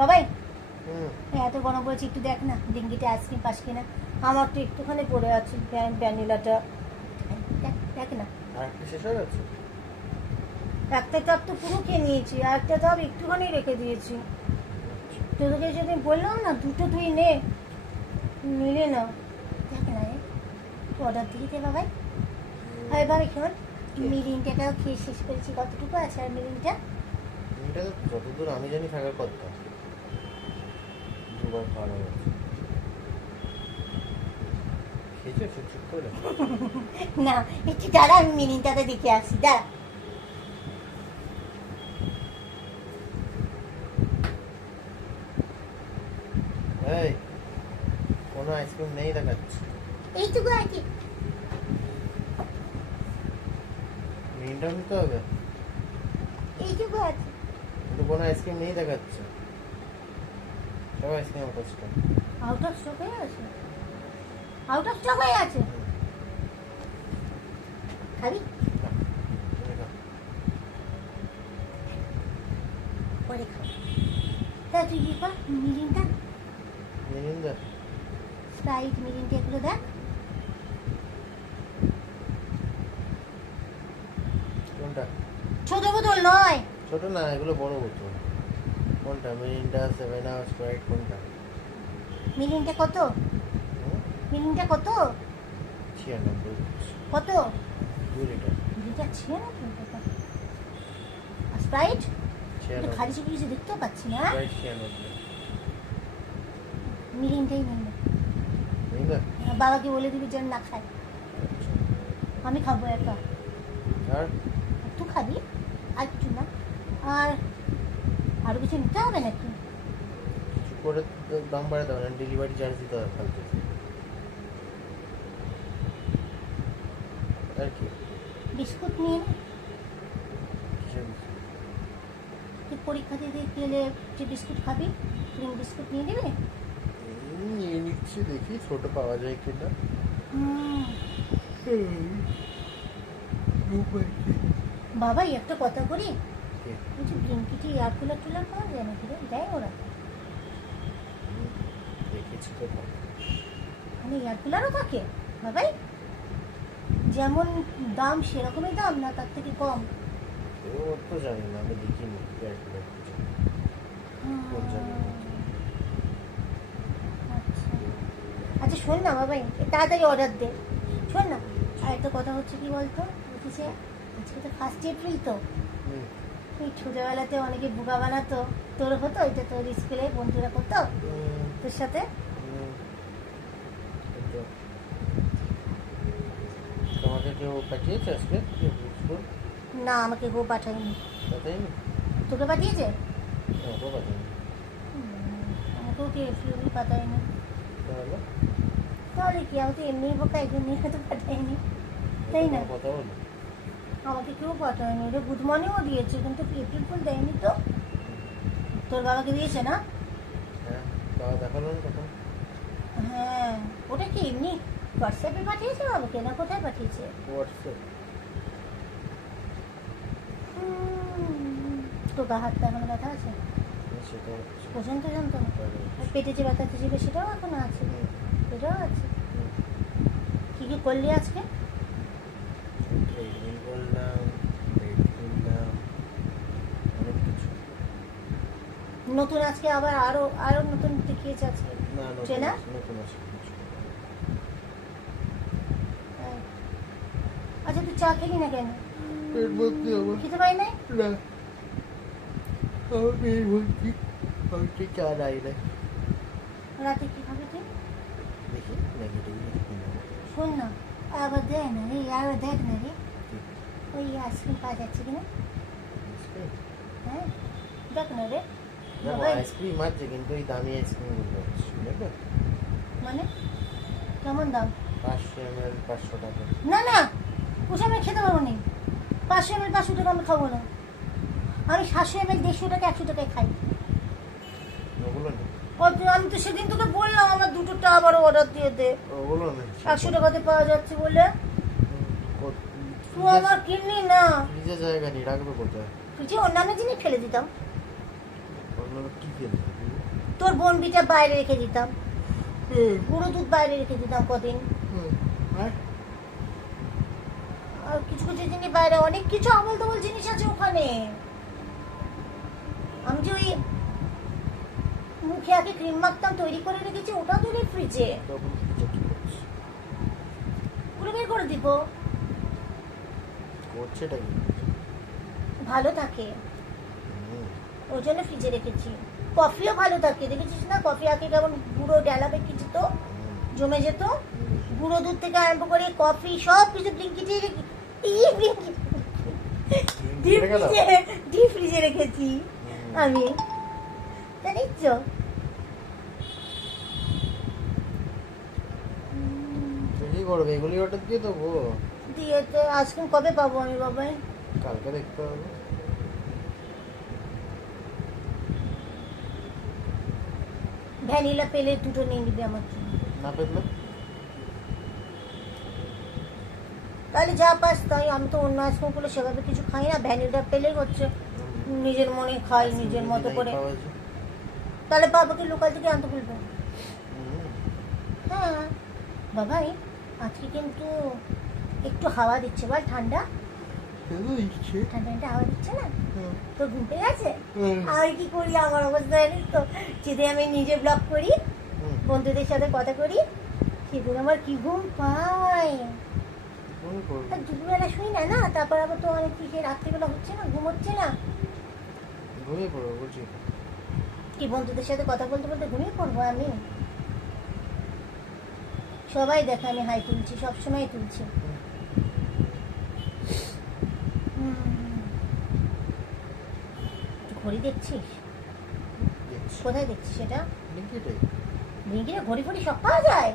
বাবাই এত গরম পড়েছে, একটু দেখ না ডিঙ্গিতে আইসক্রিম পাস কিনা। আমার তো একটুখানি পড়ে আছে ভ্যানিলাটা, দেখ না। আরেকটা শেষ হয়ে গেছে? একটা কাপ তো পুরো খেয়ে নিয়েছি, আর একটা কাপ একটুখানি রেখে দিয়েছি। তোদেরকে সেদিন বললাম না দুটো তুই নিলে না। দেখ না অর্ডার দিয়ে দে বাবাই। আর এবার শোন, মিরিনটাও খেয়ে শেষ করেছি, কতটুকু আছে আর মিরিনটা? এটা তো যতদূর আমি জানি থাকার কথা, দুবার খাওয়া হয়ে গেছে। খেয়েছো চুপ করে? না একটু দাঁড়া, আমি মিরিনটাতে দেখে আসি, দাঁড়া। এই কোনো আইসক্রিম নেই দেখাচ্ছে। এইটুকু আছে। মিনিটা নিতে হবে, এইটুকু আছে। কিন্তু কোনো আইসক্রিম নেই দেখাচ্ছে। সব আইসক্রিম আমার কাছে। আউট অফ স্টক হয়ে আছে, আউট অফ স্টক হয়ে আছে। খাবি? পরে খাবো। তা তুই কি কর, মিরিনটা মিরিন্ডা স্প্রাইট মিরিনটা এগুলো দেখ। কোনটা? ছোট বোতল নয়। ছোট না, এগুলো বড় বোতল। কোনটা? মিরিন্ডা, সেভেন আপ, স্প্রাইট কোনটা? মিরিনটা কত? মিরিনটা কত? 96। কত? 2 লিটার। মিরিনটা 96 টাকা। আর স্প্রাইট? একটু 96। খালি কিছু দেখতেও পাচ্ছি না। স্প্রাইট 96। মিরিনটাই নিন না। মিরিন্ডা? বাবাকে বলে দিবি যেন না খায়, আমি খাবো একা। আর তুই খাবি? আর কিছু না? আর আরো কিছু নিতে হবে নাকি? কিছু করে দাম বাড়াতে হবে না, ডেলিভারি চার্জ দিতে হবে ফালতু। আর কি? বিস্কুট নিয়ে নে। কিসের বিস্কুট? তুই পরীক্ষা দিতে গেলে যে বিস্কুট খাবি, ক্রিম বিস্কুট নিয়ে নেবে। নিয়ে নিচ্ছি, দেখি ছোট পাওয়া যায় কিনা। বাবা একটা কথা করি, কি? বলছি ব্লিঙ্কিটে এয়ার কুলার টুলার পাওয়া যায় নাকি রে? দেয় ওরা? দেখেছি তো ভালো। মানে এয়ার কুলারও থাকে বাবাই? যেমন দাম সেরকমই দাম না তার থেকে কম? ও তো জানি না, আমি দেখিনি এয়ারটেল। ওর জানি না। আচ্ছা আচ্ছা, শোন না বাবাই, তাড়াতাড়ি অর্ডার দে। শোন না, আর একটা কথা হচ্ছে কি বলতো, বলছি আজকে তো 1 এপ্রিল, তো হুম। এই ছোটবেলাতে অনেকে বোকা বানাতো, তোর হতো এটা, তোর স্কুলে বন্ধুরা করতো তোর সাথে? তোমাকে কেউ পাঠিয়েছে আজকে স্কুল? না আমাকে গো পাঠায়নি। পাঠায়নি? তোকে পাঠিয়েছে? আমাকেও পাঠায়নি। আমাকেও কে পাঠায়নি। তাহলে তাহলে কি, আমি তো এমনিই বোকা, এই জন্যই হয়তো পাঠায়নি, তাই না? কথা বলো। আমাকে কেউ পাঠায়নি রে, গুড মর্নিংও দিয়েছে কিন্তু এপ্রিল ফুল দেয়নি তো। তোর বাবাকে দিয়েছে না? হ্যাঁ, বাবা দেখালো না তখন। হ্যাঁ, ওটা কি এমনি হোয়াটসঅ্যাপে পাঠিয়েছে বাবাকে, না কোথায় পাঠিয়েছে? হোয়াটসঅ্যাপ। তো গা হাত পা এখনো ব্যথা আছে? সেটা হচ্ছে। পর্যন্ত জানতো না? আর পেটে যে ব্যথাটা ছিল সেটাও এখনো আছে? সেটাও আছে? কি কি করলি আজকে? ট্রেনিং করলাম, বেড কিনলাম, অনেক কিছু। নতুন আজকে আবার আরো আরো নতুন দেখিয়েছে আজকে না, ট্রেনার? নতুন আছে কিছু। আচ্ছা তুই চা খেলি না কেন? পেট ভর্তি আমার। খেতে পারি নাই? না, আমার পেট ভর্তি। আমি ঠিক চা নাই না। রাতে কি খাবি তুই? দেখি ম্যাগিটাই কিনে নেবো। শোন না, আবার দেখ না রে, আরো দেখ না রে, ওই আইসক্রিম পাওয়া যাচ্ছে কিনা? আইসক্রিম? হ্যাঁ দেখ না রে। দেখো বাবাই, আইসক্রিম আছে, কিন্তু এই দামি আইসক্রিমগুলো হচ্ছে, দেখো মানে কেমন দাম? 500 ml 500 টাকা। না না, ওসব আমি খেতে পারবো না। 500 ml 500 টাকা আমি খাবো না। আমি 700 ml 150 টাকা 100 টাকায় খাই। ওগুলো নেই, আমি তো সেদিন তোকে বললাম আমার দুটোটা আবার অর্ডার দিয়ে দে, ওগুলো নেই। 100 টাকাতে পাওয়া যাচ্ছে বলে। তুই আমার কিনলি না। ফ্রিজে জায়গা নেই, রাখবে কোথায়? তুই যে অন্যান্য জিনিস ফেলে দিতাম। ওগুলো কি খেলবে? তোর বোনবিটা বাইরে রেখে দিতাম, গুঁড়ো দুধ বাইরে রেখে দিতাম কদিন। আর আর কিছু কিছু জিনিস বাইরে, অনেক কিছু আমল তামল জিনিস আছে ওখানে। আমি যে ওই মুখে আগে ক্রিম মাখতাম তৈরি করে রেখেছি, ওটা তোদের ফ্রিজে তখন ফ্রিজে কি করছে? পুরো বের করে দিব। করছেটা কি? ভালো থাকে হুম, ওই জন্য ফ্রিজে রেখেছি। কফিও ভালো থাকে, দেখেছিস না কফি আগে কেমন গুঁড়ো ডেলাবে কি যেত, হুম, জমে যেত। হুম। গুঁড়ো দুধ থেকে আরম্ভ করে কফি সব কিছু ব্লিঙ্কিটে রেখে ডিপ রেখে দাও। ফ্রিজে, ডিপ ফ্রিজে রেখেছি হুম। আমি, জানিস তো। তো কি করবে? এগুলি অর্ডার দিয়ে দেবো। দিয়ে তো আইসক্রিম কবে পাবো আমি বাবাই? কালকে দেখতে হবে। ভ্যানিলা পেলে দুটো নিয়ে নিবি আমার জন্য। না পেলে তাহলে যা পাস তাই, আমি তো অন্য আইসক্রিমগুলো সেভাবে কিছু খাই না, ভ্যানিলা পেলেই হচ্ছে নিজের মনে খাই নিজের মতো করে। তাহলে বাবাকে লোকাল থেকে আনতে বলবো। হ্যাঁ বাবাই, আজকে কিন্তু একটু হাওয়া দিচ্ছে, বল ঠান্ডা ঠান্ডা ঠান্ডা হাওয়া দিচ্ছে না? তো ঘুম পেয়ে গেছে। আমি কি করি আমার অবস্থা জানিস তো, সেদিন আমি নিজে ব্লগ করি, বন্ধুদের সাথে কথা করি, সেদিন আমার কি ঘুম পায়। আর দুপুরবেলা শুই না না, তারপর আবার তো অনেক কি রাত্রিবেলা হচ্ছে না, ঘুম হচ্ছে না। ঘুমিয়ে পড়বো বলছি। কি বন্ধুদের সাথে কথা বলতে বলতে ঘুমিয়ে পড়বো আমি? সবাই দেখে আমি হাই তুলছি, সবসময় তুলছি। তুই ঘড়ি দেখছিস? কোথায় দেখছিস সেটা? ব্লিঙ্কিতে ঘড়ি ফড়ি সব পাওয়া যায়?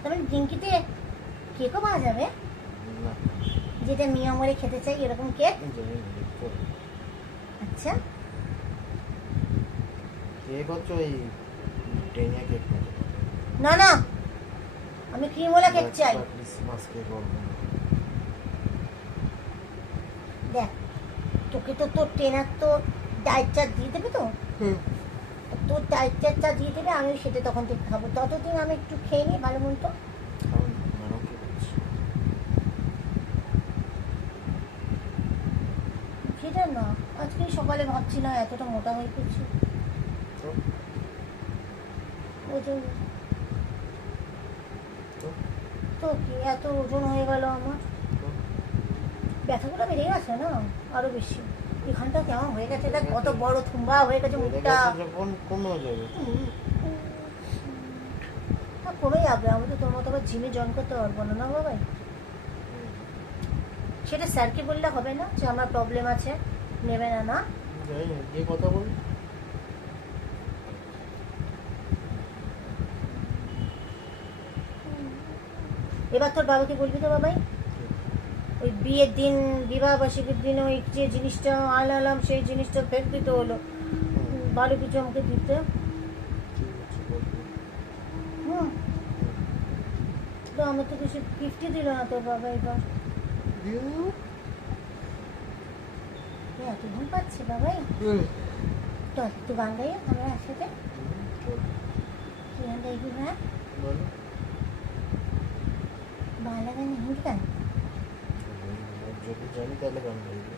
তার মানে ব্লিঙ্কিতে কেকও পাওয়া যাবে? না, যেটা মিয়া মরে খেতে চাই এরকম কেক? জানি না, দেখতে হবে। আচ্ছা, কেক হচ্ছে ওই টেনিয়া কেক মতো। না না, আমি ক্রিমওয়ালা কেক চাই। ক্রিসমাস কেক হবে। দেখ, তোকে তো তোর ট্রেনার তো ডায়েট চার্ট দিয়ে দেবে তো, তোর ডায়েট চার্টটা দিয়ে দেবে, আমি সেটা তখন ঠিক খাবো। ততদিন আমি একটু খেয়ে নিই ভালো মতো। খাওয়ান ম্যাডাম কি করছে? সেটা না, আজকে সকালে ভাবছি না এতটা মোটা হয়ে গেছি, তো ওজন। তো তো কি এত ওজন হয়ে গেল আমার? তো ব্যথাগুলো বেড়ে গেছে না আরো বেশি। এখানটা কেমন হয়ে গেছে, দেখ কত বড় থুম্বা হয়ে গেছে বেড়ে মুখটা। গেছে যখন কমে যাবে। কমে যাবে, আমি তো তোর মতো আবার জিমে জয়েন করতে পারবো না, না বাবাই। সেটা স্যারকে বললে হবে না যে আমার প্রবলেম আছে, নেবে না? না, জানি না, যে কথা বলি এবার তোর বাবাকে বলবি তো বাবাই, ওই বিয়ের দিন, বিবাহ বার্ষিকীর দিন ওই যে জিনিসটা আনলাম সেই জিনিসটা ফেরত দিতে হলো, ভালো কিছু আমাকে দিতে। ঠিক আছে বলবো। হুম, তো আমার তো কিছু গিফটই দিল না তোর বাবা এবার। এত ঘুম পাচ্ছে বাবাই, তো একটু গান গাই আমরা একসাথে। কি গান গাইবি? হ্যাঁ, বলো। বাংলা গান, হিন্দি গান? যদি জানি তাহলে গান গাইবে,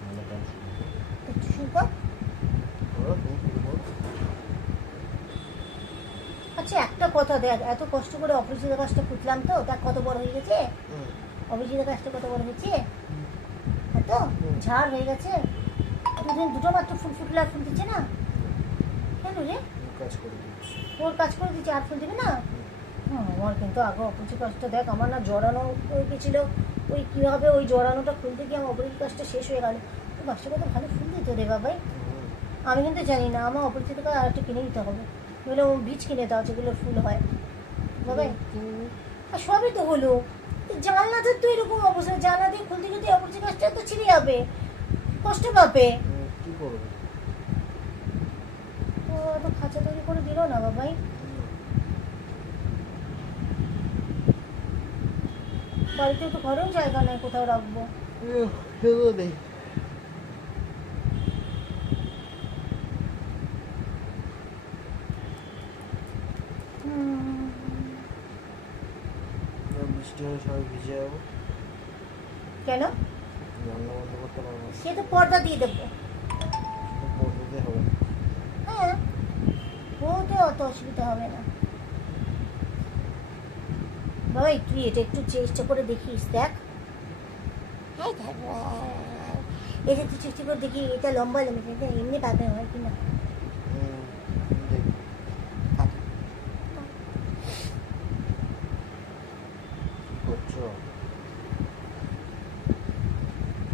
নাহলে গান শুনবো। একটু শুরু কর। তুমি শুনবো। আচ্ছা একটা কথা দেখ, এত কষ্ট করে অপরিচিত গাছটা পুতলাম তো, দেখ কত বড় হয়ে গেছে। অপরিচিত গাছটা কত বড় হয়েছে, এত ঝাড় হয়ে গেছে। দুদিন দুটো মাত্র ফুল ফুটলে আর ফুল দিচ্ছে না কেন রে? কাজ করে দিচ্ছি। ওর কাজ করে দিচ্ছে আর ফুল দিবে না? আমার কিন্তু আগে অপরিচিত গাছটা দেখ, আমার না জড়ানো হয়ে গেছিলো, ওই কীভাবে ওই জড়ানোটা খুলতে গিয়ে আমার অপরিচিত গাছটা শেষ হয়ে গেল। তো গাছটা কত ভালো ফুল দিত রে বাবাই। আমি কিন্তু জানি না, আমার অপরিচিত গাছ আর একটু কিনে দিতে হবে, নইলে ও বীজ কিনে দেওয়া যেগুলো ফুল হয় বাবাই। আর সবই তো হলো, জানলাতে তো এরকম অবস্থা, জানলা দিয়ে খুলতে খুলতে অপরিচিত গাছটা তো ছিঁড়ে যাবে, কষ্ট পাবে। কি করবে? তো এত খাঁচা তৈরি করে দিল না বাবাই। বাড়িতে তো ঘরেও জায়গা নেই কোথাও রাখবো। বৃষ্টি হলে সবাই ভিজে যাবো, কেন? রান্না বন্ধ করতে পারবো না। সে তো পর্দা দিয়ে দেবো। শুধু পড়তে হবে না। হ্যাঁ, ওতে অত অসুবিধা হবে না। বাবা তুই এটা একটু চেষ্টা করে দেখিস, দেখ। এটা তুই চেষ্টা করে দেখি, এটা লম্বা লম্বা, এটা এমনি পাতা হয় কিনা। দেখি। কি করছো?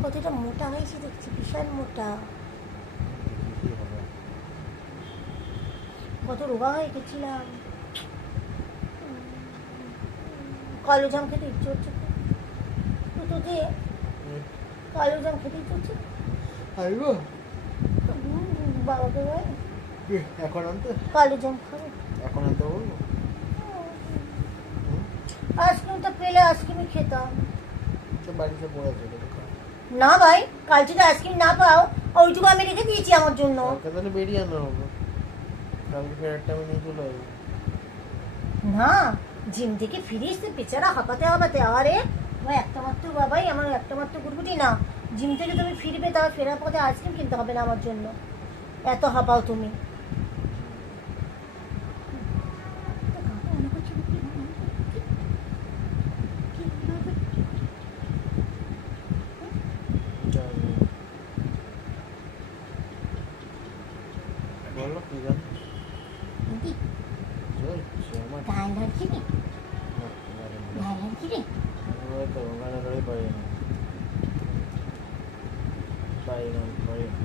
কতটা মোটা হয়েছে দেখছি, বিশাল মোটা। দেখি কি হবে। কত রোগা হয়ে গেছিলাম। কালো জাম খেতে ইচ্ছে হচ্ছে, তোকে কালো জাম খেতে ইচ্ছে হচ্ছে। আইবো বাবাকে বল এখন আনতে, কালো জাম খাবো। এখন আনতে বলবো। আইসক্রিমটা পেলে আইসক্রিমই খেতাম। তো বাড়িতে পড়েছে না ভাই, কাল যদি আইসক্রিম না পাও, ওইটুকু আমি রেখে দিয়েছি আমার জন্য। তাহলে বেরিয়ে আনা হবে, কালকে ফেরার টাইমে নিয়ে চলে আসবো। না, জিম থেকে ফিরে এসে বেচারা হাঁপাতে হাঁপাতে, আরে ভাই একটা মাত্র বাবাই, আমার একটা মাত্র গুটগুটি না। জিম থেকে তুমি ফিরবে, তারপর ফেরার পথে আইসক্রিম কিনতে হবে না আমার জন্য, এত হাঁপাও তুমি। বলো কি জানো? দিদি, চলছে আমার। গায়ে লাগছে রে, না, গায়ে লাগছে। গায়ে লাগছে রে। আমরা তো গানে ধরে পারি না, পারি না, পারি না।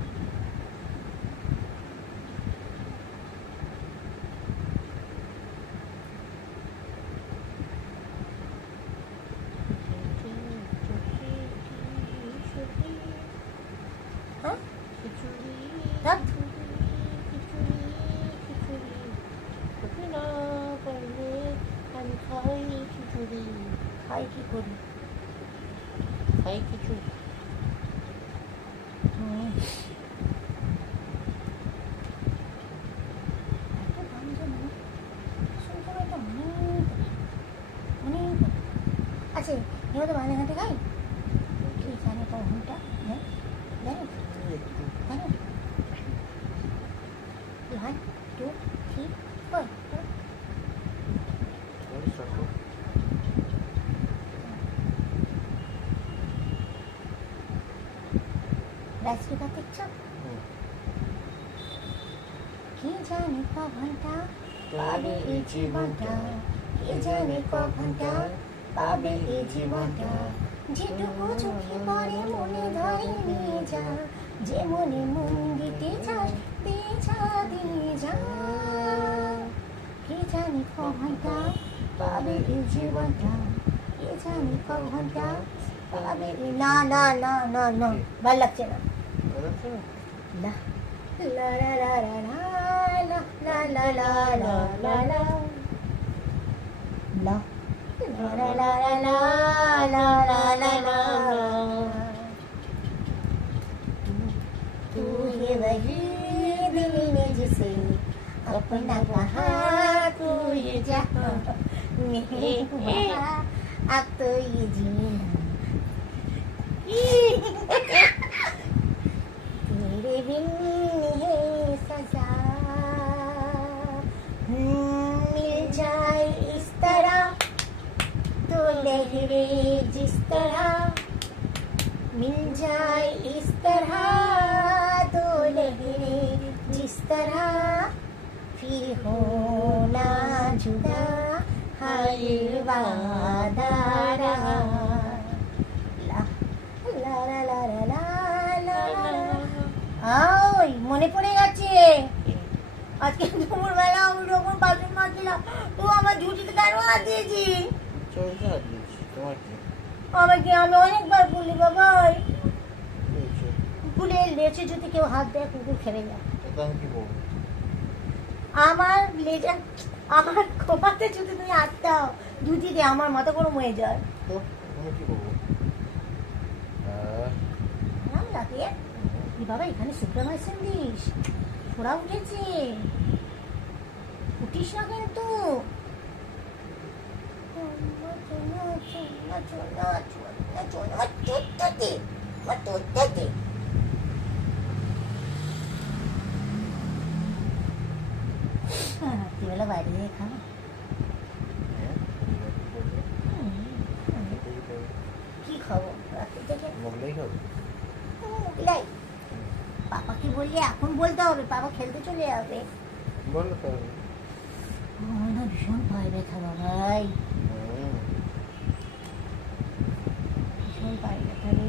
হ্যাঁ? ধ্যাৎ। খাই কি করি? খাই কিছু। হুম। এত গান জানি, শুনতে আমার একটা মনে আচ্ছা, এবার তো বাংলা গানটা গাই। কি জানি কখনটা জানো জানো 1 2 3 4 রাজকীয় দেখছ? কি জানি কখনটা পাবে এই জীবনটা, কি জানি কখনটা পাবে এই জীবনটা, যেটুকু চোখে পড়ে মনে ধরে নিয়ে যা, যে মনে মন দিতে চাস দিয়ে যা দিয়ে যা, কি জানি কখনটা পাবে এই জীবনটা, কি জানি কখনটা পাবে না না না না না, ভালো লাগছে না। La la la la la la la la la la la la la la la la la la la la तू है वही दिल ने जिसे अपना कहा, तू ये जहाँ में हुआ, अब तो ये जीना तेरे बिन है सजा, मिल जाए इस तरह तो लहरे जिस तरह, मिल जाए इस तरह तो लहरे जिस तरह, फिर होना जुदा हाय वादा रहा, ला ला ला ला ला ला ला। ওই মনে পড়ে গেছে, আজকে দুপুরবেলা ওই রকম বাথরুম মারছিলাম, তো আমার ঝুঁটিতে কেন হাত দিয়েছি? চলছে হাত দিয়েছি, তোমার কি আমার কি, আমি অনেকবার বলি বাবাই, হয়েছে? কুকুরে লেজে যদি কেউ হাত দেয় কুকুর খেলে যায়। এটা আমি কি বলবো? আমার লেজে, আমার খোপাতে যদি তুমি হাত দাও দুটি দিয়ে, আমার মাথা গরম হয়ে যায়। তো আমি কি বলবো? নাম লাগে বাবা, এখানে সুপ্রভাইশন দিস, ফোড়া উঠেছে, উঠিস না কিন্তু। রাত্রিবেলা বাইরে গিয়ে খাবো। হ্যাঁ, খেতেই তো হবে। কি খাবো রাত্রি থেকে? মোগলাই খাবো। মোগলাই? পাপাকে বললে এখন বলতে হবে, পাপা খেলতে চলে যাবে। বলো তাহলে। আমার না ভীষণ পায়ে ব্যথা বাবাই, ভীষণ পায়ে ব্যথা রে।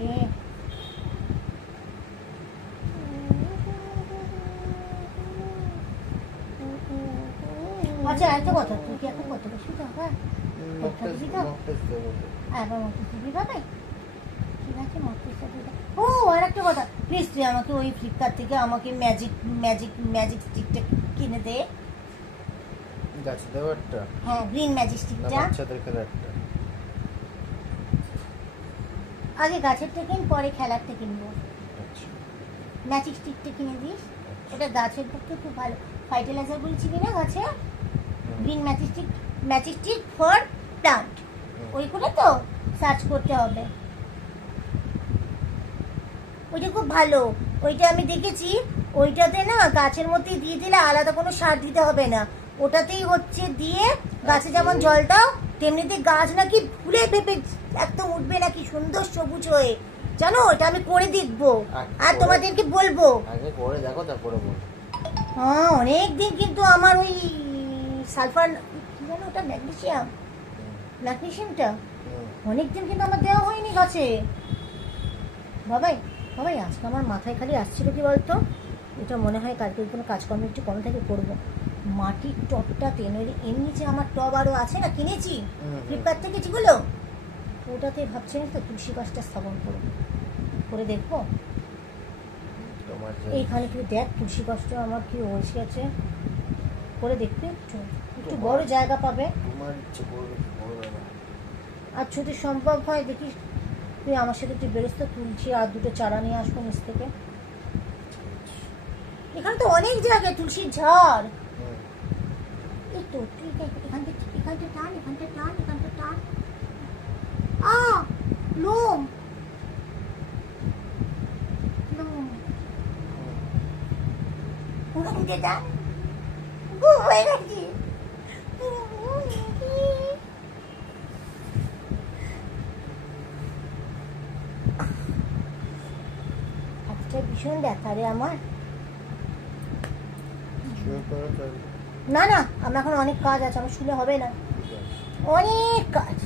আচ্ছা একটা কথা, তুই কি এখন কত বেশি টাকা আবার মতো দিবি বাবাই? ঠিক আছে মতো দিবি। ও আর একটা কথা, প্লিজ তুই আমাকে ওই ফ্লিপকার্ট থেকে আমাকে ম্যাজিক ম্যাজিক ম্যাজিক স্টিকটা কিনে দে। গাছে দেবো একটা, হ্যাঁ গ্রিন ম্যাজিক না স্টিকটা। বাচ্চাদের খেলা একটা। আগে গাছেরটা কিন, পরে খেলারটা কিনবো। আচ্ছা ম্যাজিক স্টিকটা কিনে দিস, ওটা গাছের পক্ষে খুব ভালো। ফার্টিলাইজার বলছিলি না গাছে? Green magic stick for plant, ওই করে তো সার্চ করতে হবে। ওইটা খুব ভালো, ওইটা আমি দেখেছি। ওইটাতে না গাছের মধ্যে দিয়ে দিলে আলাদা কোনো সার দিতে হবে না, ওটাতেই হচ্ছে দিয়ে গাছে যেমন জল দাও তেমনিতে গাছ নাকি ফুলে ফেপে একদম উঠবে নাকি সুন্দর সবুজ হয়ে। জানো ওটা আমি করে দেখবো আর তোমাদেরকে বলবো। আগে করে দেখো তারপরে বলো। হ্যাঁ অনেক দিন কিন্তু আমার ওই সালফার কি জানো ওটা ম্যাগনেসিয়ামটা অনেকদিন কিন্তু আমার দেওয়া হয়নি গাছে। বাবাই বাবাই আজকে আমার মাথায় খালি আসছিল কি বলতো, এটা মনে হয় কালকে কোনো কাজকর্ম একটু কম থেকে করবো। মাটির টবটাতে নইলে এমনি যে আমার টব আরও আছে না কিনেছি ফ্লিপকার্ট থেকে যেগুলো, ওটাতে ভাবছি না তো তুলসী গাছটা স্থাপন করবো, করে দেখবো। তোমার এইখানে তুই দেখ তুলসী গাছটা আমার কি হয়েছে গেছে, করে দেখবি একটু, একটু বড় জায়গা পাবে। তোমার ইচ্ছে করবে করবে না। আর যদি সম্ভব হয় দেখিস তুই আমার সাথে তুই বেরোস তো, তুলসী আর দুটো চারা নিয়ে আসবো নিচ থেকে। এখানে তো অনেক জায়গায় তুলসীর ঝাড়। এই তো তুই এখানটা টান, এখানটা টান, এখানটা টান। লোম লোম ওখানটা টান, খুব হয়ে গেছে। হাতটা ভীষণ ব্যথা রে আমার। শুয়ে পড়ো তাহলে। না না আমার এখন অনেক কাজ আছে, আমার শুলে হবে না, ঠিক আছে, অনেক কাজ,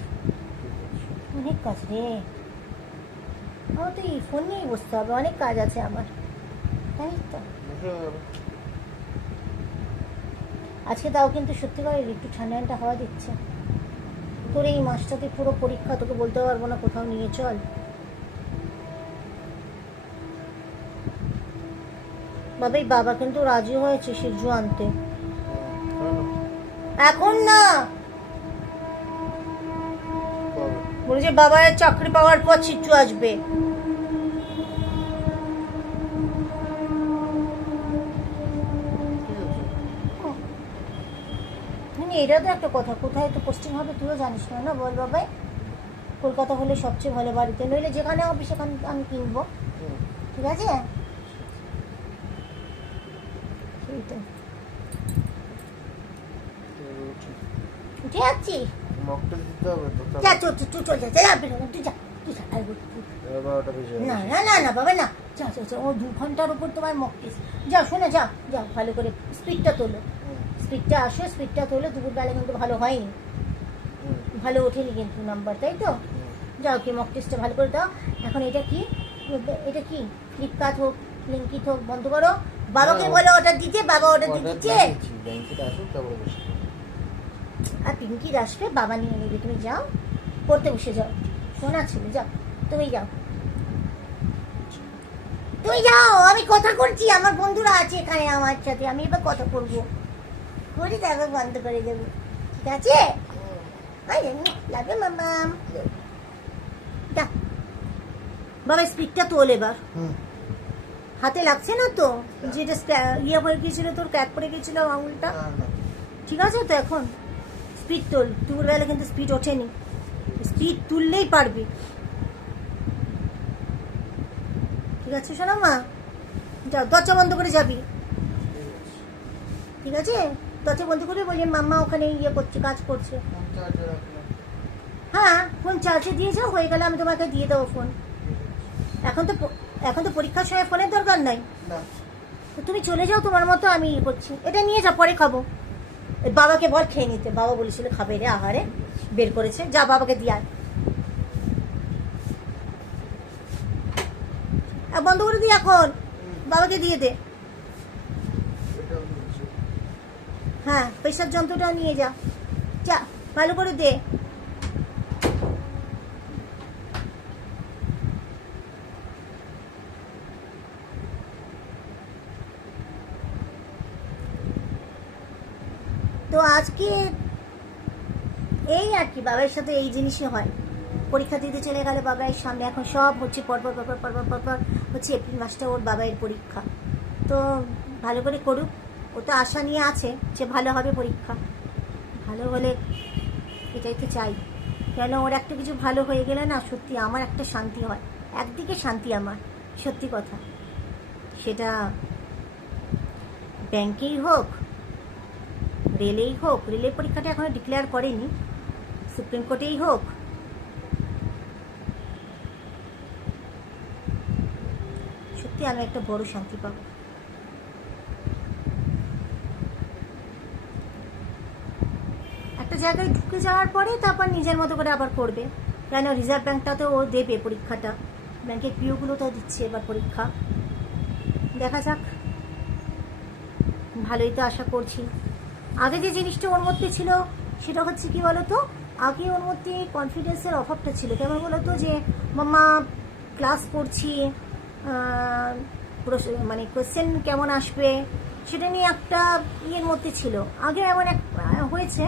ঠিক আছে। অনেক কাজ রে। আমার তো এই ফোন নিয়েই বসতে হবে, অনেক কাজ আছে আমার, জানিস তো। বসে যাবে। আজকে তাও কিন্তু সত্যি করে একটু ঠান্ডা ঠান্ডা হাওয়া দিচ্ছে। তোর এই মাসটাতে পুরো পরীক্ষা, তোকে বলতে পারবো না কোথাও নিয়ে চল। বাবাই বাবা কিন্তু রাজি হয়েছে সিজু আনতে, এখন না কবে? বলেছে বাবার চাকরি পাওয়ার পর সিজু আসবে। ঠিক আছে। এটা তো একটা কথা, কোথায় তো পোস্টিং হবে তুইও জানিস না, না বল বাবাই? কলকাতা হলে সবচেয়ে ভালো, বাড়িতে নইলে যেখানে হবে সেখানে আমি কিনবো, ঠিক আছে? সেই তো উঠে যাচ্ছি, মকটা দিতে হবে তো। যা তুই চল যা যা বেরো না, তুই যা তুই যা। 12টা বেজে না গেছে। না না না বাবা না, যা যা যা, ও 2 ঘন্টার উপর তোমার মক টেস্ট। যাও শোনো যাও যাও, ভালো করে স্পিডটা তোলো, স্পিডটা আসো, স্পিডটা তোলো। দুপুরবেলা কিন্তু ভালো হয়নি, ভালো ওঠেনি কিন্তু নাম্বার, তাই তো? যাও কি মক টেস্টটা ভালো করে দাও। এখন এটা কি, এটা কি ফ্লিপকার্ট হোক ব্লিঙ্কিট হোক বন্ধ করো, বাবাকে বলো অর্ডার দিতে, বাবা অর্ডার দিচ্ছে। ব্যাংকে আসুক তারপরে বসে। আর পিঙ্কির আসবে, বাবা নিয়ে নেবে, তুমি যাও পড়তে বসে যাও, শোনা ছিল, যাও তুমি যাও, তুমি যাও, আমি কথা করছি, আমার বন্ধুরা আছে এখানে আমার সাথে, আমি এবার কথা করবো, করে তারপর বন্ধ করে দেবো, ঠিক আছে? লাগে মামাম, যা বাবা স্পিডটা তোল এবার, হাতে লাগছে না তো? যেটা ইয়ে হয়ে গিয়েছিল তোর, ক্যাক পড়ে গেছিল আঙুলটা, ঠিক আছে তো এখন? স্পিড তোল, দুপুরবেলা কিন্তু স্পিড ওঠেনি, স্পিড তুললেই পারবি। ঠিক আছে শোনো মা, যাও দরজা বন্ধ করে যাবি, ঠিক আছে? দরজা বন্ধ করে বলি মাম্মা ওখানে ইয়ে করছে, কাজ করছে। হ্যাঁ ফোন চার্জে দিয়ে যাও, হয়ে গেলে আমি তোমাকে দিয়ে দেবো ফোন। এখন তো পরীক্ষার সময় ফোনের দরকার নাই, তো তুমি চলে যাও তোমার মতো, আমি ইয়ে করছি। এটা নিয়ে যা, পরে খাবো। বাবাকে বল খেয়ে নিতে, বাবা বলেছিল খাবে রে, আহারে বের করেছে, যা বাবাকে দিয়ে আয়। বন্ধ করে দিই এখন, বাবাকে দিয়ে দে। হ্যাঁ প্রেশার যন্ত্রটাও নিয়ে যা, যা ভালো করে দে। তো আজকে এই আর কি, বাবার সাথে এই জিনিসই হয়। পরীক্ষা দিতে চলে গেলে বাবার সামনে এখন সব হচ্ছে, পরপর পরপর পরপর পরপর হচ্ছে। এপ্রিল মাসটা ওর বাবার পরীক্ষা, তো ভালো করে করুক, ও তো আশা নিয়ে আছে যে ভালো হবে পরীক্ষা। ভালো হলে এটাই তো চাই, কেন ওর একটা কিছু ভালো হয়ে গেলে না সত্যি আমার একটা শান্তি হয়, একদিকে শান্তি আমার, সত্যি কথা। সেটা ব্যাংকেই হোক, রেলেই হোক, রেলের পরীক্ষাটা এখনো ডিক্লেয়ার করেনি, সুপ্রিম কোর্টেই হোক, সত্যি আমি একটা বড় শান্তি পাবো। একটা জায়গায় ঢুকে যাওয়ার পরে তারপর নিজের মতো করে আবার করবে, কেন রিজার্ভ ব্যাংকটাতে ও দেবে পরীক্ষাটা, ব্যাংকের পিওগুলো তো দিচ্ছে এবার পরীক্ষা, দেখা যাক। ভালোই তো আশা করছি। আগে যে জিনিসটা ওর মধ্যে ছিল সেটা হচ্ছে কি বলতো, আগে ওর মধ্যে কনফিডেন্সের অভাবটা ছিল, কেমন বলতো, যে মাম্মা ক্লাস করছি, মানে কোয়েশ্চেন কেমন আসবে সেটা নিয়ে একটা ইয়ের মধ্যে ছিল। আগে এমন এক হয়েছে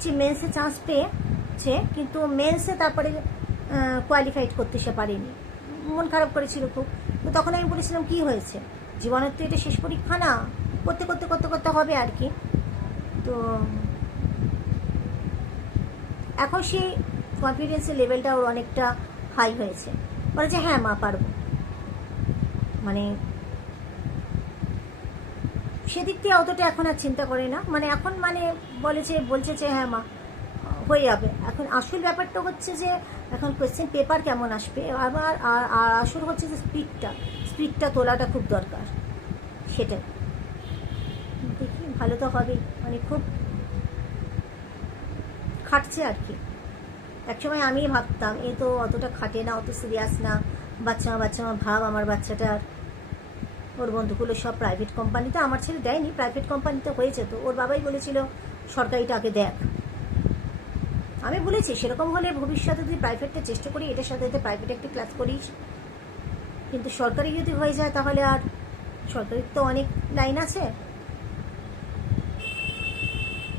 যে মেন্সে চান্স পেয়েছে, কিন্তু মেন্সে তারপরে কোয়ালিফাইড করতে সে পারেনি, মন খারাপ করেছিল খুব। তো তখন আমি বলেছিলাম কি হয়েছে, জীবনের তো এটা শেষ পরীক্ষা না, করতে করতে করতে করতে হবে আর কি। তো এখন সেই কনফিডেন্সের লেভেলটা ওর অনেকটা হাই হয়েছে, বলে যে হ্যাঁ মা পারবো, মানে সেদিক দিয়ে অতটা এখন আর চিন্তা করে না, মানে এখন মানে বলছে যে হ্যাঁ মা হয়ে যাবে। এখন আসল ব্যাপারটা হচ্ছে যে এখন কোয়েশ্চেন পেপার কেমন আসবে, আবার আর আসল হচ্ছে যে স্পিডটা তোলাটা খুব দরকার, সেটাই দেখি। ভালো তো হবে, মানে খুব খাটছে আর কি। একসময় আমি ভাবতাম এ তো অতটা খাটে না, অত সিরিয়াস না, বাচ্চা মা ভাব, আমার বাচ্চাটার, ওর বন্ধুগুলো সব প্রাইভেট কোম্পানিতে, আমার ছেলে দেয়নি, প্রাইভেট কোম্পানিতে হয়েছে, তো ওর বাবাই বলেছিল সরকারিটা আগে দেখ। আমি বলেছি সেরকম হলে ভবিষ্যতে যদি প্রাইভেটটা চেষ্টা করি, এটার সাথে প্রাইভেটে একটা ক্লাস করিস, কিন্তু সরকারি যদি হয়ে যায় তাহলে আর, সরকারির তো অনেক লাইন আছে,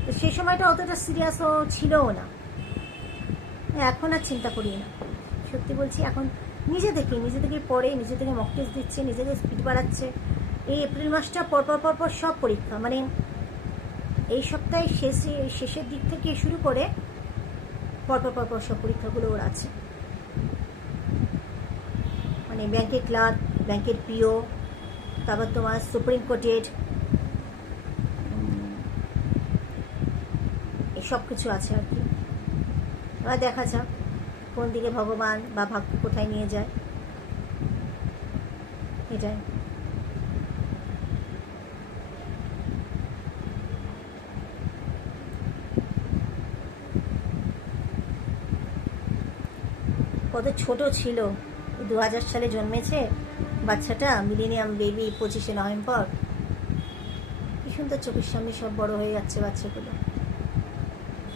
তো সেই সময়টা অতটা সিরিয়াসও ছিলও না। এখন আর চিন্তা করি না, সত্যি বলছি। এখন নিজে থেকে পড়ে, নিজে থেকে মক টেস্ট দিচ্ছে, নিজেকে স্পিড বাড়াচ্ছে। এই এপ্রিল মাসটা পরপর সব পরীক্ষা, মানে এই সপ্তাহে শেষের দিক থেকে শুরু করে পরপর সব পরীক্ষাগুলো ওর আছে, মানে ব্যাংকের ক্লার্ক, ব্যাংকের পিও, তারপর তোমার সুপ্রিম কোর্টের, এই সব কিছু আছে আর কি। এবার দেখা যাক কোন দিকে ভগবান বা ভাগ্য কোথায় নিয়ে যায়, এটাই। কত ছোট ছিল, 2000 সালে জন্মেছে বাচ্চাটা, মিলেনিয়াম বেবি, 25শে নভেম্বর। কি সুন্দর চোখের সামনে সব বড় হয়ে যাচ্ছে বাচ্চাগুলো,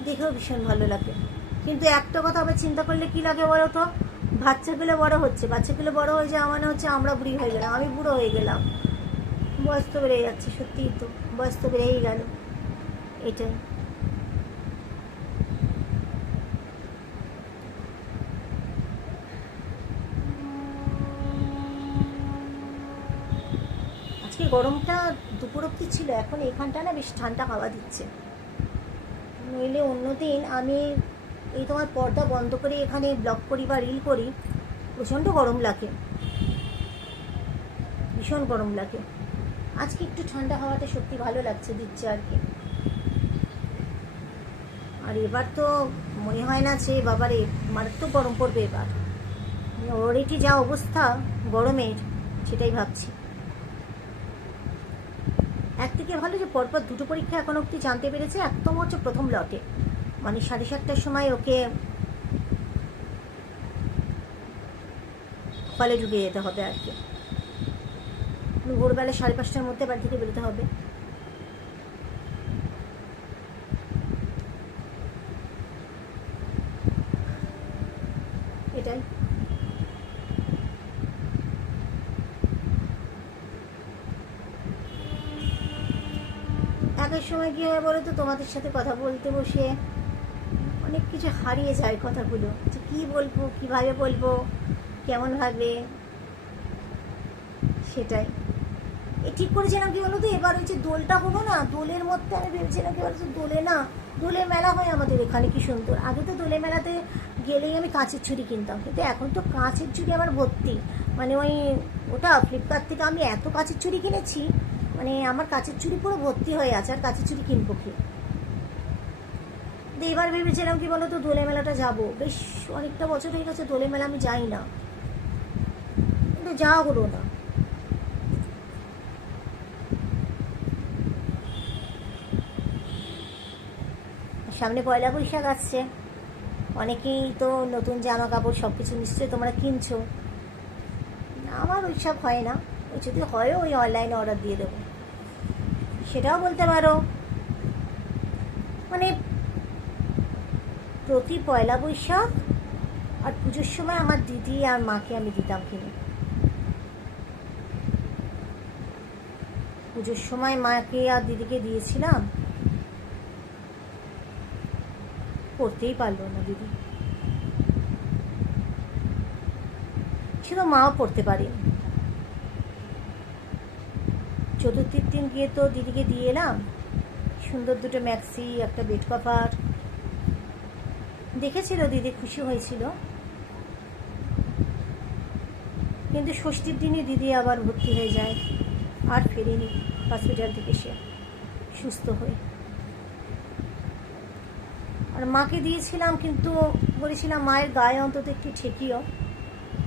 দেখেও ভীষণ ভালো লাগে। কিন্তু একটা কথা আবার চিন্তা করলে কি লাগে বলো তো, বাচ্চাগুলো বড় হচ্ছে, বাচ্চাগুলো বড় হয়ে যাওয়া মানে হচ্ছে আমরা বুড়ি হয়ে গেলাম, আমি বুড়ো হয়ে গেলাম, বয়স তো বেড়ে যাচ্ছে, সত্যিই তো বয়স তো বেড়েই গেল, এটাই। আজকে গরমটা দুপুর অব্দি ছিল, এখন এখানটা না বেশ ঠান্ডা হাওয়া দিচ্ছে, নইলে অন্যদিন আমি এই তোমার পর্দা বন্ধ করে এখানে ব্লগ করি বা রিল করি, প্রচণ্ড গরম লাগে, ভীষণ গরম লাগে। আজকে একটু ঠান্ডা হাওয়াটা সত্যি ভালো লাগছে, দিচ্ছে আর কি। আর এবার তো মনে হয় না যে বাবারে মারাত্মক গরম পড়বে এবার। অলরেডি যা অবস্থা গরমের, সেটাই ভাবছি। একদিকে ভালো যে পরপর দুটো পরীক্ষা এখন অবধি জানতে পেরেছে, একদম হচ্ছে প্রথম লটে, মানে 7:30টার সময় ওকে কলে ঢুকে যেতে হবে আর কি। ভোরবেলা 5:30টার মধ্যে বাড়ি থেকে বেরোতে হবে। এটাই। একের সময় কী হয় বলো তো, তোমাদের সাথে কথা বলতে বসে অনেক কিছু হারিয়ে যায় কথাগুলো, যে কী বলবো, কীভাবে বলবো, কেমনভাবে, সেটাই। ঠিক করেছিলাম কি বলো তো, এবার ওই যে দোলটা হলো না, দোলের মধ্যে আমি ভেবেছিলাম কি বলো তো, দোলে না, দোলের মেলা হয় আমাদের এখানে কি সুন্দর। আগে তো দোলের মেলাতে গেলেই আমি কাঁচের ছুরি কিনতাম, কিন্তু এখন তো কাঁচের ছুরি আমার ভর্তি, মানে ওই ওটা ফ্লিপকার্ট থেকে আমি এত কাঁচের ছুরি কিনেছি, মানে আমার কাঁচের ছুরি পুরো ভর্তি হয়ে আছে, আর কাঁচের ছুরি কিনবো কি। এবার ভেবেছিলাম কি বলো তো, দোলের মেলাটা যাবো, বেশ অনেকটা বছর হয়ে গেছে দোলের মেলা আমি যাই না, কিন্তু যাওয়া হলো না। সামনে পয়লা বৈশাখ আসছে, অনেকেই তো নতুন জামা কাপড় সব কিছু নিশ্চয়ই তোমরা কিনছো। আমার ওইসব হয় না, ওই যদি হয় ওই অনলাইনে অর্ডার দিয়ে দেবো, সেটাও বলতে পারো। মানে প্রতি পয়লা বৈশাখ আর পুজোর সময় আমার দিদি আর মাকে আমি দিতাম কিনে। পুজোর সময় মাকে আর দিদিকে দিয়েছিলাম, পড়তেই পারলো না দিদি, শুধু মাও পড়তে পারে। চতুর্থীর দিন গিয়ে তো দিদিকে দিয়ে এলাম সুন্দর দুটো ম্যাক্সি, একটা বেড কভার, দেখেছিল দিদি, খুশি হয়েছিল। কিন্তু ষষ্ঠীর দিনই দিদি আবার ভর্তি হয়ে যায়, আর ফেরেনি হসপিটাল থেকে সে সুস্থ হয়ে। আর মাকে দিয়েছিলাম, কিন্তু বলেছিলাম মায়ের গায়ে অন্তত একটু ঠেকিও,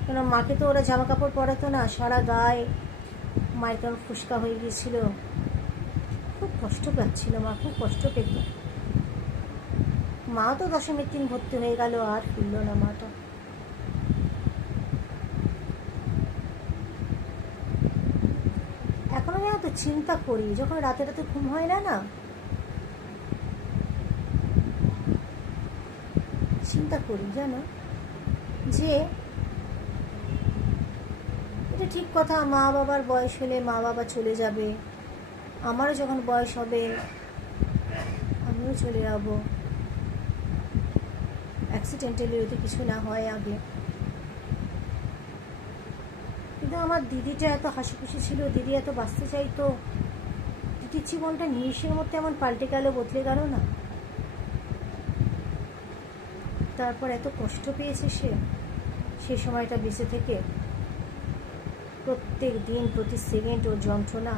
কেন মাকে তো ওরা জামা কাপড় পরাতো না, সারা গায়ে মায়ের কেমন ফুসকা হয়ে গিয়েছিল, খুব কষ্ট পাচ্ছিল মা, খুব কষ্ট পেত। মা তো দশমীর দিন ভর্তি হয়ে গেল, আর ফিরল না মাটা। এখন আমি এত চিন্তা করি, যখন রাতে রাতে ঘুম হয় না, চিন্তা করি জানো, যে এটা ঠিক কথা, মা বাবার বয়স হলে মা বাবা চলে যাবে, আমারও যখন বয়স হবে আমিও চলে যাব, অ্যাক্সিডেন্টালি যদি কিছু না হয় আগে। কিন্তু আমার দিদিটা এত হাসি খুশি ছিল, দিদি এত বাঁচতে চাইতো, দিদির জীবনটা নিমিষের মধ্যে এমন পাল্টে গেল, বদলে গেল না। তারপর এত কষ্ট পেয়েছে সে সময়টা বেঁচে থেকে, প্রত্যেক দিন প্রতি সেকেন্ড ওর যন্ত্রণা,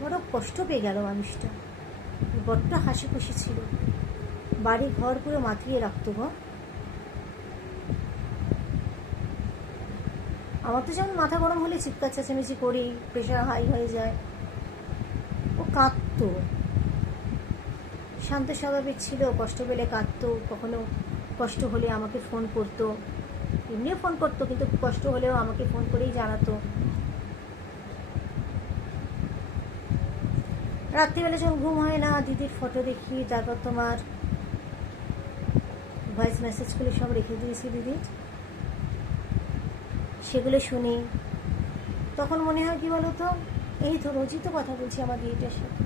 বড় কষ্ট পেয়ে গেল মানুষটা। বড্ড হাসি খুশি ছিল, বাড়ি ঘর পুরো মাতিয়ে রাখতো গো। আমার তো যেমন মাথা গরম হলে চিৎকার চেঁচামেচি করি, প্রেশার হাই হয়ে যায়, ও কাঁদতো, শান্ত স্বভাবের ছিল, কষ্ট পেলে কাঁদতো, কখনো কষ্ট হলে আমাকে ফোন করতো, এমনিও ফোন করতো, কিন্তু কষ্ট হলেও আমাকে ফোন করেই জানাতো। রাত্রিবেলা যখন ঘুম হয় না, দিদির ফটো দেখি, তারপর তোমার ভয়েস মেসেজগুলো সব রেখে দিয়েছি দিদির, সেগুলো শুনি, তখন মনে হয় কি বলো তো, এই তো রোজই তো কথা বলছি আমার দিদিটার সাথে।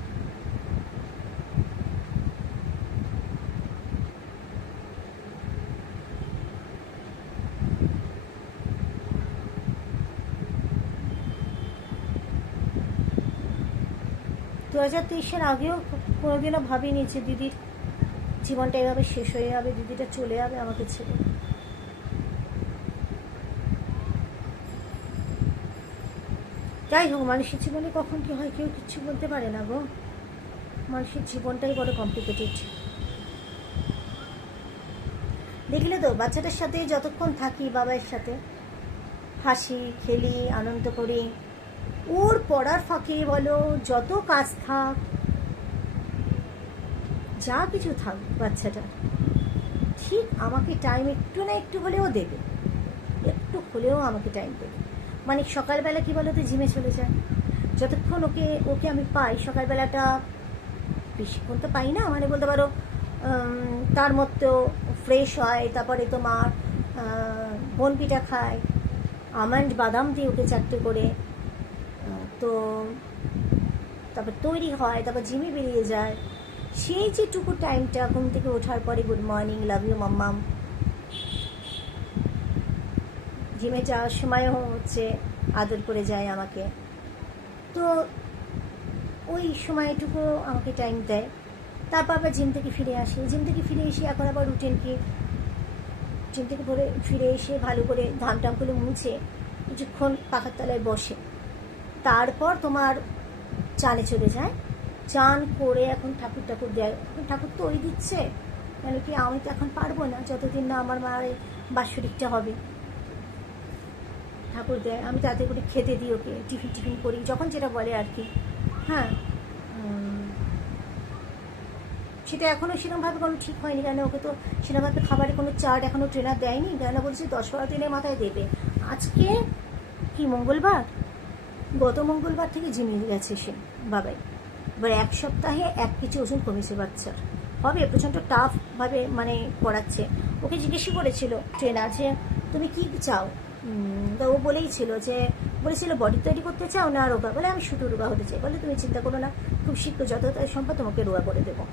2023-এর আগেও কোনোদিনও ভাবিনি যে দিদির জীবনটা এভাবে শেষ হয়ে যাবে, দিদিটা চলে যাবে আমাকে ছেড়ে। যাই হোক, মানুষের জীবনে কখন কি হয় কেউ কিচ্ছু বলতে পারে না গো। মানুষের জীবনটাই বড় কমপ্লিকেটেড। দেখলে তো, বাচ্চাটার সাথে যতক্ষণ থাকি বাবার সাথে, হাসি খেলি আনন্দ করি, ওর পড়ার ফাঁকে বলো, যত কাজ থাক, যা কিছু থাক, বাচ্চাটা ঠিক আমাকে টাইম একটু না একটু হলেও দেবে, একটু হলেও আমাকে টাইম দেবে। মানে সকালবেলা কি বলো তো, জিমে চলে যায়, যতক্ষণ ওকে আমি পাই, সকালবেলাটা বেশিক্ষণ তো পাই না, মানে বলতে পারো তার মতো ফ্রেশ হয়, তারপরে তোমার বনপিঠা খায়, আমন্ড বাদাম দিয়ে ওকে 4টে করে, তো তারপর তৈরি হয়, তারপর জিমে বেরিয়ে যায়। সেই যেটুকু টাইমটা ঘুম থেকে ওঠার পরে গুড মর্নিং, লাভ ইউ মাম্মাম, জিমে যাওয়ার সময়ও হচ্ছে আদর করে যায় আমাকে, তো ওই সময়টুকু আমাকে টাইম দেয়। তারপর আবার জিম থেকে ফিরে আসি, জিম থেকে ফিরে এসে এখন আবার রুটিন কি, জিম থেকে ফিরে এসে ভালো করে ধাম টাম করে মুছে কিছুক্ষণ পাখার তলায় বসে, তারপর তোমার চানে চলে যায়, চান করে এখন ঠাকুর দেয়। এখন ঠাকুর তো ওই দিচ্ছে, কেন কি আমি তো এখন পারবো না, যতদিন না আমার মায়ের বাৎসরিকটা হবে। ঠাকুর দেয়, আমি তাতে করে খেতে দিই ওকে, টিফিন করি, যখন যেটা বলে আর কি। হ্যাঁ, সেটা এখনও সেরকমভাবে কোনো ঠিক হয়নি, কেন ওকে তো সেরকমভাবে খাবারে কোনো চার্ট এখনও ট্রেনার দেয়নি, কেন বলছে 10-12 দিনের মাথায় দেবে। আজকে কি মঙ্গলবার, গত মঙ্গলবার থেকে জিমিয়ে গেছে সে বাবাই। এবার 1 সপ্তাহে 1 কেজি ওজন কমেছে বাচ্চার, হবে প্রচণ্ড টাফভাবে মানে করাচ্ছে। ওকে জিজ্ঞেসই করেছিল ট্রেনার যে তুমি কি চাও, তো ও বলেছিল বডি তৈরি করতে চাও না রোগা, বলে আমি শুধু রোগা হতে চাই। বলে তুমি চিন্তা করো না, খুব শীঘ্র যত তাই সম্ভব তোমাকে রোগা করে দেবো।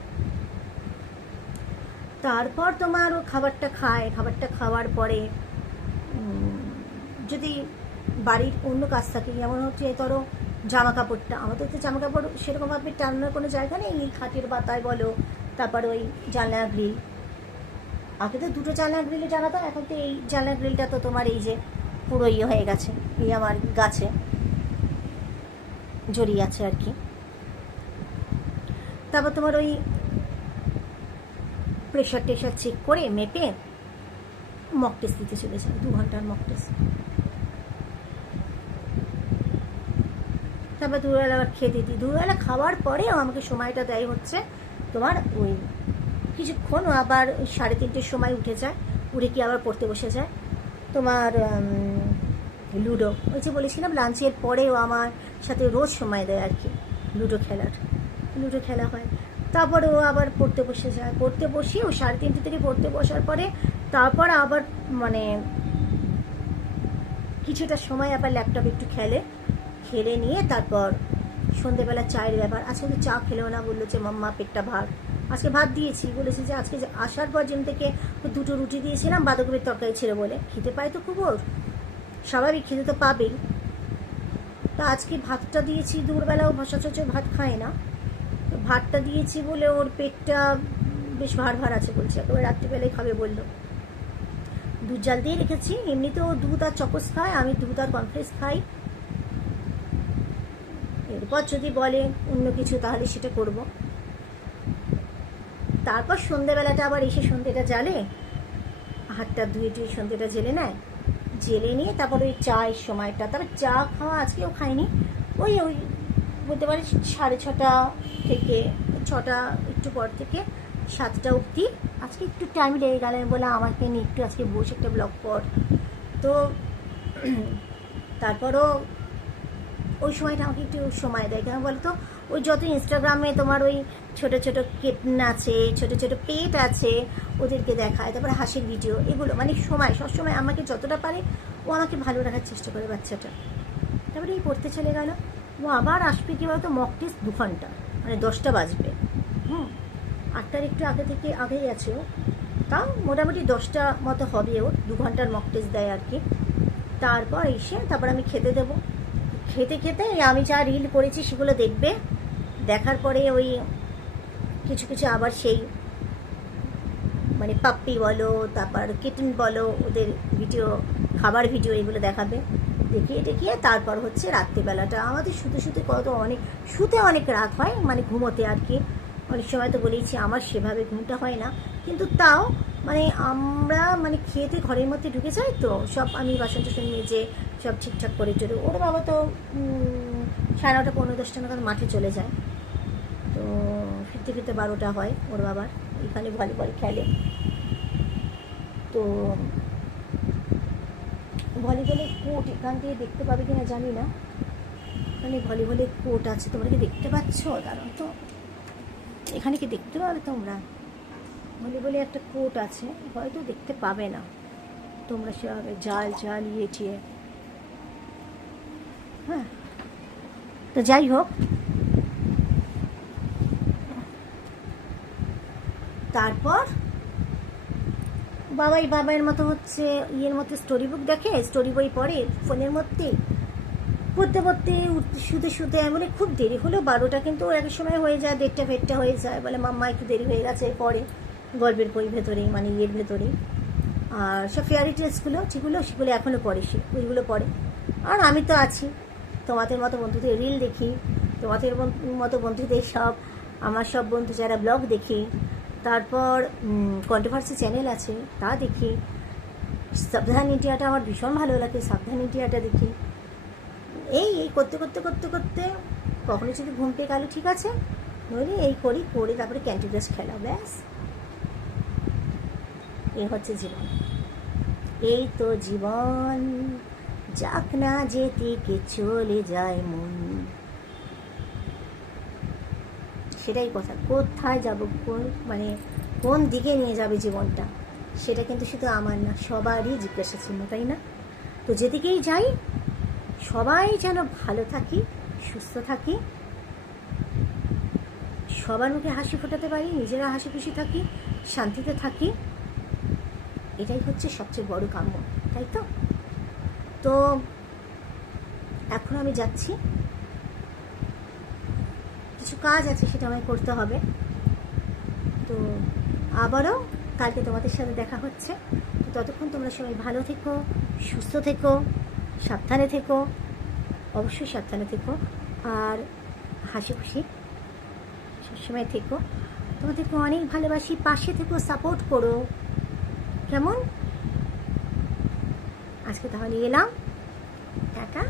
তারপর তোমার ও খাবারটা খাওয়ার পরে যদি বাড়ির অন্য কাজ থাকে, যেমন হচ্ছে ধরো জামা কাপড়টা, আমাদের তো জামা কাপড় সেরকমভাবে টানানোর কোনো জায়গা নেই, এই খাটের বাতায় বলো, তারপর ওই জানলা গ্রিল, আগে তো 2টো জানলা গ্রিলে টানাতাম, এখন তো এই জানলা গ্রিলটা তো তোমার এই যে পুরো ইয়ে হয়ে গেছে, এই আমার গাছে জড়িয়ে আছে আর কি। তারপর তোমার ওই প্রেশার চেক করে মেপে মক টেস্ট দিতে চলে যায়, 2 ঘন্টার মক টেস্ট। তারপর দুবেলা আবার খেতে দিই, দুবেলা খাওয়ার পরেও আমাকে সময়টা দেয় হচ্ছে তোমার ওই কিছুক্ষণ, আবার 3:30-র সময় উঠে যায়, উঠে কি আবার পড়তে বসে যায় তোমার লুডো। ওই যে বলেছিলাম লাঞ্চের পরেও আমার সাথে রোজ সময় দেয় আর কি, লুডো খেলা হয়। তারপরে ও আবার পড়তে বসে যায়, পড়তে বসি ও 3:30 থেকে পড়তে বসার পরে তারপর আবার মানে কিছুটা সময় আবার ল্যাপটপ একটু খেলে নিয়ে তারপর সন্ধেবেলা চায়ের ব্যাপার। আজকে তো চা খেলেও না, বললো যে মাম্মা পেটটা ভাত, আজকে ভাত দিয়েছি, বলেছে যে আজকে আসার পর জিম থেকে 2টো রুটি দিয়েছিলাম, বাঁধাকপির তরকারি ছিল বলে, খেতে পায় তো খুব, ওর স্বাভাবিক খেতে তো পাবেই। তো আজকে ভাতটা দিয়েছি, দুপুরবেলাও সচরাচর ভাত খায় না, তো ভাতটা দিয়েছি বলে ওর পেটটা বেশ ভার আছে বলছে, একেবারে রাত্রিবেলায় খাবে বললো। দুধ জাল দিয়ে রেখেছি, এমনিতেও দুধ আর চকোস খায়, আমি দুধ আর কর্নফ্লেক্স খাই। এরপর যদি বলে অন্য কিছু তাহলে সেটা করব। তারপর সন্ধ্যেবেলাটা আবার এসে সন্ধ্যেটা জ্বালে, হাতটা ধুয়ে সন্ধ্যেটা জেলে নেয়, জেলে নিয়ে তারপর ওই চায়ের সময়টা, তারপর চা খাওয়া আজকেও খাইনি, ওই বলতে পারি 6:30 থেকে 6টা একটু পর থেকে 7টা অবধি। আজকে একটু টাইম লেগে গেল, বলে আমাকে নিয়ে একটু আজকে বসে একটা ব্লগ কর, তো তারপরও ওই সময়টা আমাকে একটু সময় দেয়। কেন বলতো, ওই যত ইনস্টাগ্রামে তোমার ওই ছোটো ছোটো কিটেন আছে, ছোটো ছোটো পেট আছে, ওদেরকে দেখায়, তারপরে হাসির ভিডিও, এগুলো মানে সবসময় আমাকে যতটা পারে ও আমাকে ভালো রাখার চেষ্টা করে বাচ্চাটা। তারপরে এই পড়তে চলে গেল, ও আবার আসবে কি বলতো, মক টেস্ট 2 ঘন্টা, মানে 10টা বাজবে, 8টার একটু আগেই আছে ও, তাও মোটামুটি 10টা মতো হবে ওর, 2 ঘন্টার মক টেস্ট দেয় আর কি। তারপর এসে তারপর আমি খেতে দেবো, খেতে আমি যা রিল করেছি সেগুলো দেখবে, দেখার পরে ওই কিছু কিছু আবার সেই মানে পাপ্পি বলো, তারপর কিটেন বলো, ওদের ভিডিও, খাবার ভিডিও এগুলো দেখাবে, দেখিয়ে টেকিয়ে তারপর হচ্ছে রাত্রিবেলাটা আমাদের শুতে কত শুতে অনেক রাত হয়, মানে ঘুমোতে আর কি। অনেক সময় তো বলেইছি আমার সেভাবে ঘুমটা হয় না, কিন্তু তাও মানে আমরা মানে খেতে ঘরের মধ্যে ঢুকে যাই, তো সব আমি বাসন টাসন মেজে সব ঠিকঠাক করে চলে। ওর বাবা তো 9:30 15 10টা নাগাদ মাঠে চলে যায়, তো ফিরতে ফিরতে 12টা হয় ওর বাবার। এখানে ভলিবল খেলে, তো ভলিবলের কোর্ট এখান দিয়ে দেখতে পাবে কিনা জানি না, মানে ভলিবলের কোর্ট আছে, তোমরা কি দেখতে পাচ্ছ? দাঁড়াও তো, এখানে কি দেখতে পাবে তোমরা? ভলিবলে একটা কোর্ট আছে, হয়তো দেখতে পাবে না তোমরা সেভাবে, জাল ইয়ে, হ্যাঁ। তো যাই হোক, তারপর বাবার মতো হচ্ছে ইয়ের মধ্যে স্টোরি বুক দেখে, স্টোরি বই পড়ে ফোনের মধ্যে, পড়তে শুতে বলে খুব দেরি হলো 12টা, কিন্তু এক সময় হয়ে যায় 1:30 হয়ে যায়, বলে মাম্মা একটু দেরি হয়ে গেছে, পড়ে গল্পের বই ভেতরেই, মানে ইয়ের ভেতরেই। আর সব ফেয়ারি টেলসগুলো সেগুলো এখনও পড়ে, ওইগুলো পড়ে। আর আমি তো আছি, তোমাদের মতো বন্ধুদের রিল দেখি, তোমাদের মতো বন্ধুদের আমার সব বন্ধু যারা ব্লগ দেখি, তারপর কন্ট্রোভার্সি চ্যানেল আছে তা দেখি, সাবধান ইন্ডিয়াটা আমার ভীষণ ভালো লাগে, সাবধান ইন্ডিয়াটা দেখি। এই করতে কখনো যদি ঘুম পেয়ে গেল ঠিক আছে, নইলে এই করে তারপরে ক্যান্ডি ক্রাশ খেলা, ব্যাস। এই হচ্ছে জীবন, এই তো জীবন, যাক না যেতে কে চলে যায় মন। সেটাই কথা, কোথায় যাব, মানে কোন দিকে নিয়ে যাবে জীবনটা, সেটা কিন্তু শুধু আমার না, সবারই জিজ্ঞাসা ছিল, তাই না? তো যেদিকেই যাই সবাই যেন ভালো থাকি, সুস্থ থাকি, সবার মুখে হাসি ফোটাতে পারি, নিজেরা হাসি খুশি থাকি, শান্তিতে থাকি, এটাই হচ্ছে সবচেয়ে বড় কাম্য, তাই তো? তো এখন আমি যাচ্ছি, কিছু কাজ আছে সেটা আমায় করতে হবে। তো আবারও কালকে তোমাদের সাথে দেখা হচ্ছে। তো ততক্ষণ তোমরা সবাই ভালো থেকো, সুস্থ থেকো, সাবধানে থেকো, অবশ্যই সাবধানে থেকো, আর হাসি খুশি সবসময় থেকো। তোমাদেরকে অনেক ভালোবাসি, পাশে থেকো, সাপোর্ট করো, কেমন? আজকে তাহলে এলাম, টাটা।